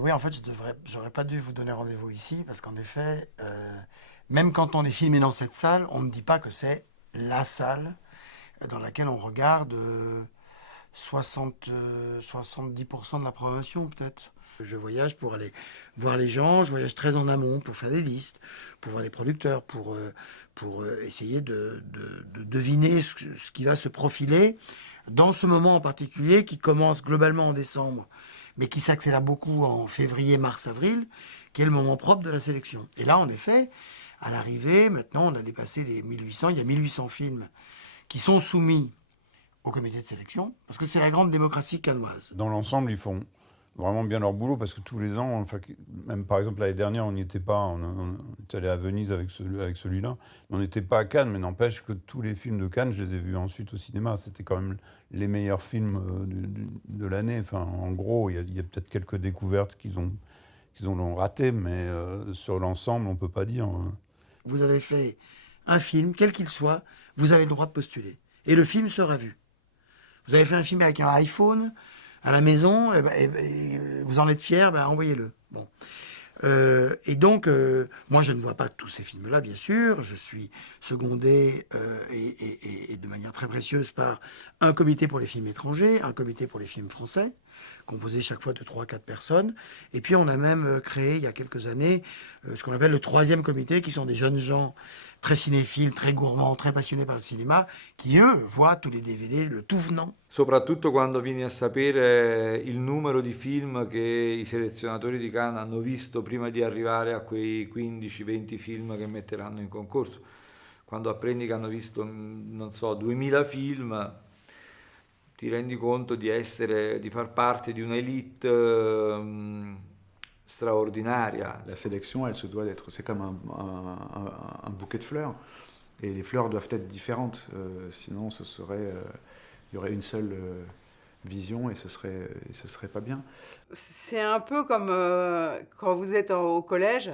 Oui, en fait, j'aurais pas dû vous donner rendez-vous ici parce qu'en effet, même quand on est filmé dans cette salle, on ne dit pas que c'est la salle dans laquelle on regarde 70% de la programmation peut-être. Je voyage pour aller voir les gens, je voyage très en amont pour faire des listes, pour voir les producteurs, pour essayer de deviner ce qui va se profiler dans ce moment en particulier qui commence globalement en décembre, mais qui s'accélère beaucoup en février, mars, avril, qui est le moment propre de la sélection. Et là, en effet, à l'arrivée, maintenant, on a dépassé les 1800, il y a 1800 films qui sont soumis au comité de sélection, parce que c'est la grande démocratie cannoise. Dans l'ensemble, ils font vraiment bien leur boulot parce que tous les ans, enfin, même par exemple l'année dernière, on n'y était pas, on est allé à Venise avec celui-là, on n'était pas à Cannes, mais n'empêche que tous les films de Cannes, je les ai vus ensuite au cinéma. C'était quand même les meilleurs films de l'année. Enfin, en gros, il y a peut-être quelques découvertes qu'ils ont ratées, mais sur l'ensemble, on peut pas dire. Vous avez fait un film, quel qu'il soit, vous avez le droit de postuler. Et le film sera vu. Vous avez fait un film avec un iPhone à la maison, et vous en êtes fier, ben envoyez-le. Bon. Et donc, moi, je ne vois pas tous ces films-là, bien sûr. Je suis secondé et de manière très précieuse par un comité pour les films étrangers, un comité pour les films français, composé chaque fois de 3 à 4 personnes. Et puis, on a même créé, il y a quelques années, ce qu'on appelle le troisième comité, qui sont des jeunes gens très cinéphiles, très gourmands, très passionnés par le cinéma, qui, eux, voient tous les DVD, le tout venant. Soprattutto quando vieni a sapere il numero di film che i selezionatori di Cannes hanno visto prima di arrivare a quei 15-20 film che metteranno in concorso. Quando apprendi che hanno visto, non so, 2000 film, ti rendi conto di far parte di un'elite straordinaria. La sélection, elle se doit d'être, c'est comme un bouquet de fleurs, et les fleurs doivent être différentes, sinon il y aurait une seule vision et ce serait pas bien. C'est un peu comme quand vous êtes au collège,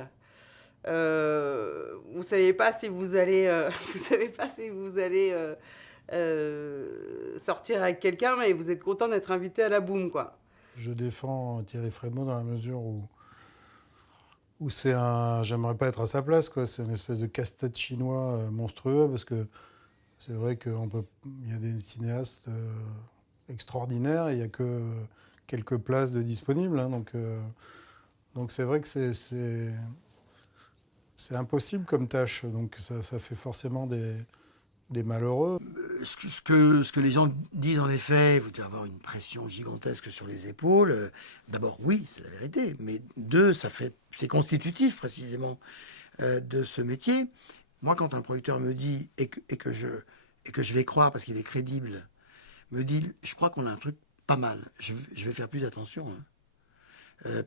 vous savez pas si vous allez, vous savez pas si vous allez sortir avec quelqu'un, mais vous êtes content d'être invité à la boum, quoi. Je défends Thierry Frémaux dans la mesure où j'aimerais pas être à sa place, quoi. C'est une espèce de casse-tête chinois monstrueux, parce que c'est vrai qu'il y a des cinéastes extraordinaires, et il n'y a que quelques places de disponibles, hein, donc c'est vrai que c'est impossible comme tâche, donc ça fait forcément des malheureux. Ce que les gens disent en effet, vous devez avoir une pression gigantesque sur les épaules. D'abord, oui, c'est la vérité, mais deux, c'est constitutif précisément de ce métier. Moi, quand un producteur me dit, et que je vais croire parce qu'il est crédible, me dit, je crois qu'on a un truc pas mal, je vais faire plus attention. Hein.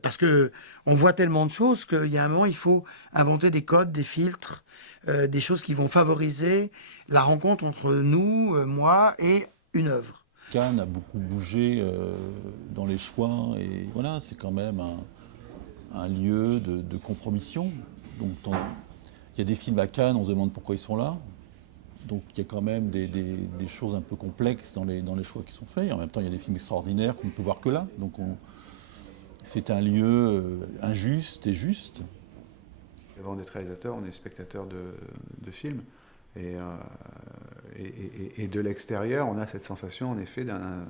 Parce que on voit tellement de choses qu'il y a un moment, il faut inventer des codes, des filtres, des choses qui vont favoriser la rencontre entre nous, moi et une œuvre. Cannes a beaucoup bougé dans les choix, et voilà, c'est quand même un lieu de compromission. Donc il y a des films à Cannes, on se demande pourquoi ils sont là. Donc il y a quand même des choses un peu complexes dans les choix qui sont faits. Et en même temps, il y a des films extraordinaires qu'on ne peut voir que là. Donc c'est un lieu injuste et juste. Avant d'être réalisateur, on est spectateur de films. Et de l'extérieur, on a cette sensation, en effet, d'un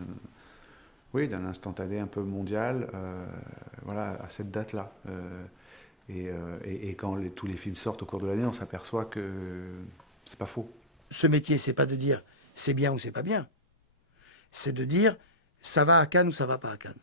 instantané un peu mondial, voilà, à cette date-là. Et quand tous les films sortent au cours de l'année, on s'aperçoit que c'est pas faux. Ce métier, c'est pas de dire c'est bien ou c'est pas bien. C'est de dire ça va à Cannes ou ça va pas à Cannes.